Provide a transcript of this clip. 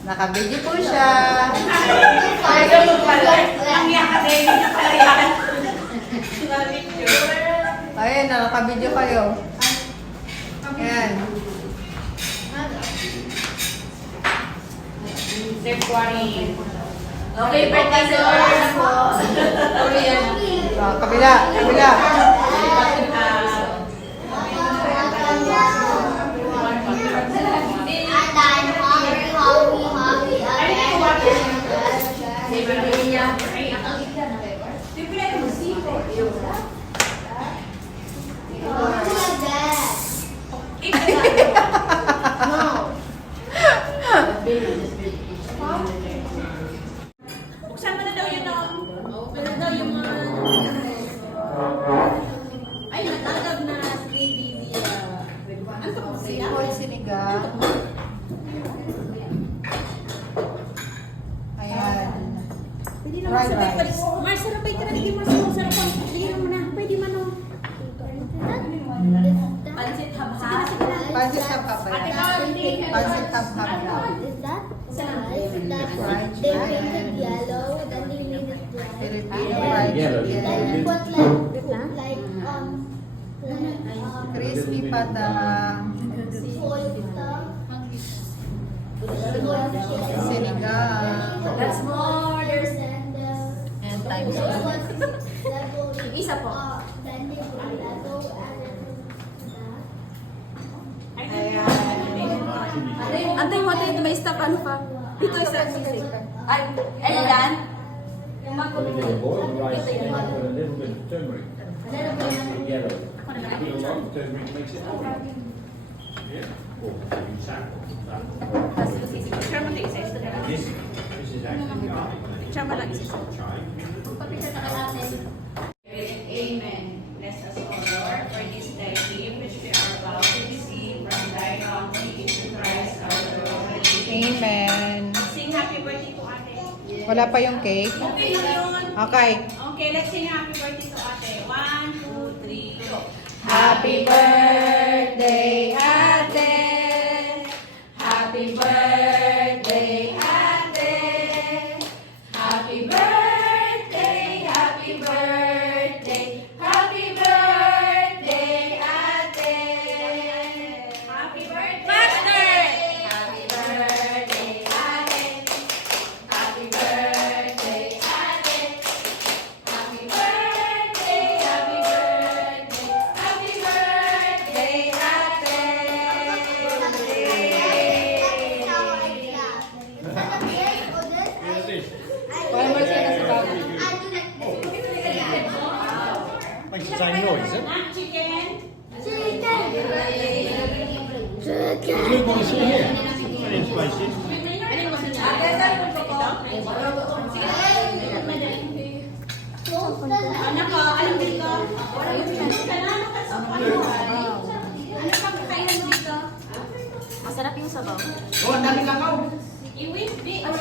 Nakabidyo po siya. Ay, ganun pala. Ang yakademi na pala yan. Ayun, nakabidyo kayo. Ayan. February. Okay, birthday sa oras po. Korean. Kabila, kabila. Buksan mo na daw yun, no? Open na daw yung mga... Ay, natagab na 3D ano to po sila? Sipol sinigang. Ayan. Pwede naman sabay pa rin. Marcelo, pwede na hindi Marcelo. Sarap pa. Bigyan mo na. Pwede man, no? Pansit hab-hab. Pansit hab-hab. Ate ka, hindi. Pansit hab-hab. Is that Fried they made it yellow, then they made it black. Filipino fried Then chicken. you put like Crispy pata. foil stuff. Sinigang. That's more. There's... And times Isa po. then they put level and Ayan. Antay mo tayo na may stop ano pa? Dito isa sisig. Ay, ano yan? Yung Put it in a boil, the rice, and then put a little bit of turmeric. Yellow. Put a lot of turmeric makes it orange. Yeah. Or you sample. Picture mo tayo isa isa. This is actually garlic. Picture mo lang isa. Try. Amen. Bless us, O Lord, for this thy gift which we are about to receive from thy bounty in Christ our Lord. Amen. Sing happy birthday to ate. Wala pa yung cake? Okay lang yun. Okay. Okay, let's sing happy birthday to ate. 1, 2, 3, go. Happy birthday, ate. Happy birthday, ate. Happy birthday, happy birthday. Happy birthday, ate. Happy birthday! Master! Happy birthday, ate. Happy birthday, ate. Happy birthday, happy birthday. Happy birthday, ate. Wala mo siya na sa bago. Makes the same noise, is it? Not chicken. You want to see here? Any spaces? Anak ko, alam dito. Ano pang kakainan mo dito? Masarap yung sabaw. Iwis, di. Ano